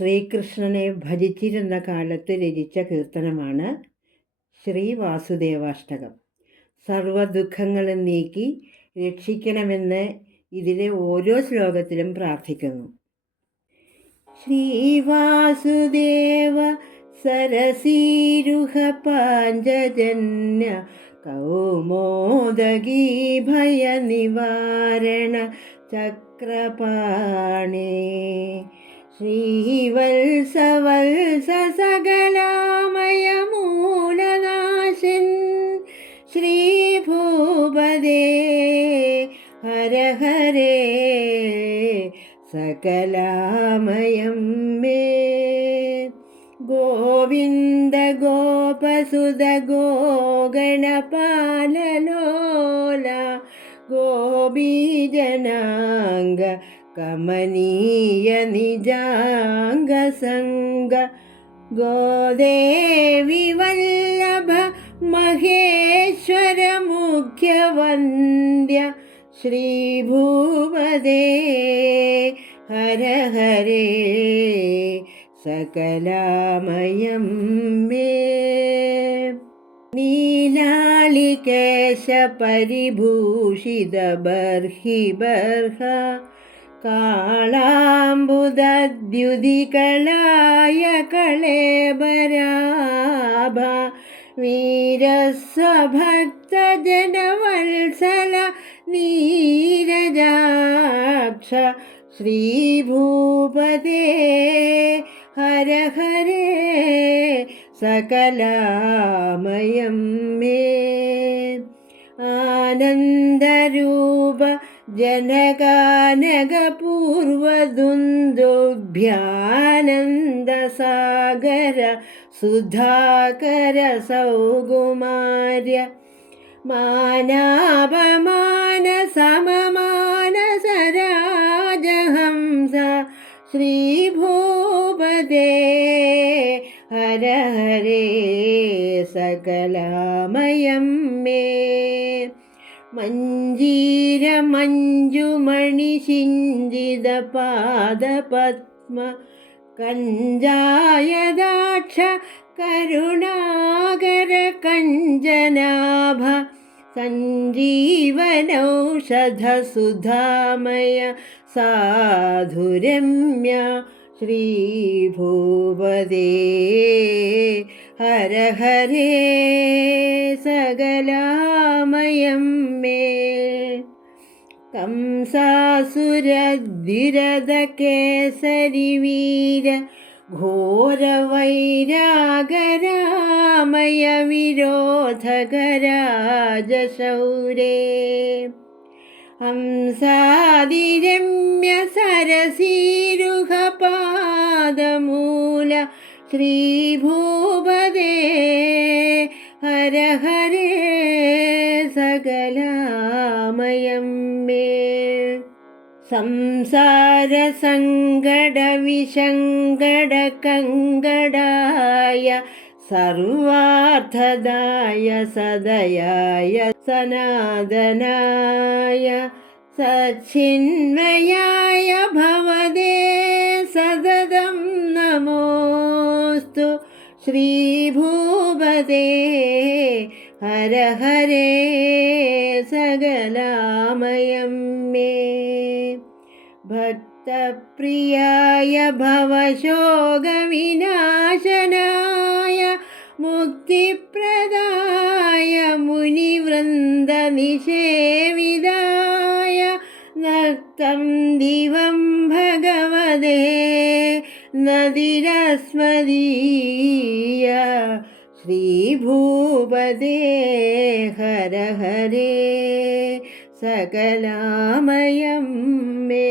ശ്രീകൃഷ്ണനെ ഭജിച്ചിരുന്ന കാലത്ത് രചിച്ച കീർത്തനമാണ് ശ്രീ വാസുദേവാഷ്ടകം. സർവദുഃഖങ്ങളും നീക്കി രക്ഷിക്കണമെന്ന് ഇതിലെ ഓരോ ശ്ലോകത്തിലും പ്രാർത്ഥിക്കുന്നു. ശ്രീവാസുദേവ സരസീരുഹ പാഞ്ചജന്യ കൗമോദഗീ ഭയനിവാരണ ചക്രപാണേ श्रीवल्सवल्सगलामयमूलनाशिन् श्रीभूपदे हर हरे सकलामयं मे। गोविन्द गोपसुद गोगणपाललोला गोबीजनाङ्ग കമനീയ നിജാംഗസംഗ ഗോദേവി വല്ലഭ മഹേശ്വര മുഖ്യവന്ദ്യ ശ്രീഭൂപദേ ഹര ഹരേ സകലാമയം മേ. നീലാളികേശ പരിഭൂഷിത ബർഹി ബർഹ കാളാംബുദ്യുതികളായ കളേബരാഭ വീരസ്വഭക്തജനവത്സല നീരജാക്ഷ ശ്രീഭൂപതേ. ഹര ഹരേ സകലാമയം മേ. ആനന്ദരൂപ ജനകാനകപൂർവദുന്ദുഭ്യാനന്ദസാഗര സുധാകര സൗകുമാര്യ മാനാപമാന സമമാന സരാജഹംസ ശ്രീഭൂപദേ ഹര ഹരേ സകലാമയം മേ മഞ്ജീര മഞ്ജുമണി സിഞ്ചിത പാദപത്മ കഞ്ചായദാക്ഷ കരുണാകര കഞ്ചനാഭ സഞ്ജീവനൗഷധസുധാമയ സാധുരമ്യ ശ്രീഭൂപതേ. ഹര ഹരേ സകലാമയം. മേൽ. കംസാസുരധിരതകേസരിവീര ഘോരവൈരാഗരാമയവിരോധകരാജശൗരേ ഹംസാതിരമ്യ സരസീരുഹപാദമൂല ശ്രീഭൂ സകലാമയം മേ സംസാരസങ്കടവിശങ്കടകങ്കടായ സർവാർത്ഥദായ സദയായ സനാതനായ സച്ചിന്മയായ ഭവദേ സതതം നമോസ്തു ശ്രീഭൂപതേ ഹര ഹരേ സകലാമയം മേ ഭക്തപ്രിയായ ഭവശോകവിനാശനായ മുക്തിപ്രദായ മുനിവൃന്ദനിഷേവിതായ നക്തം ദിവം ഭഗവതേ നദിരസ്മദീയ ശ്രീഭൂപദേ ഹര ഹരേ സകലാമയം മേ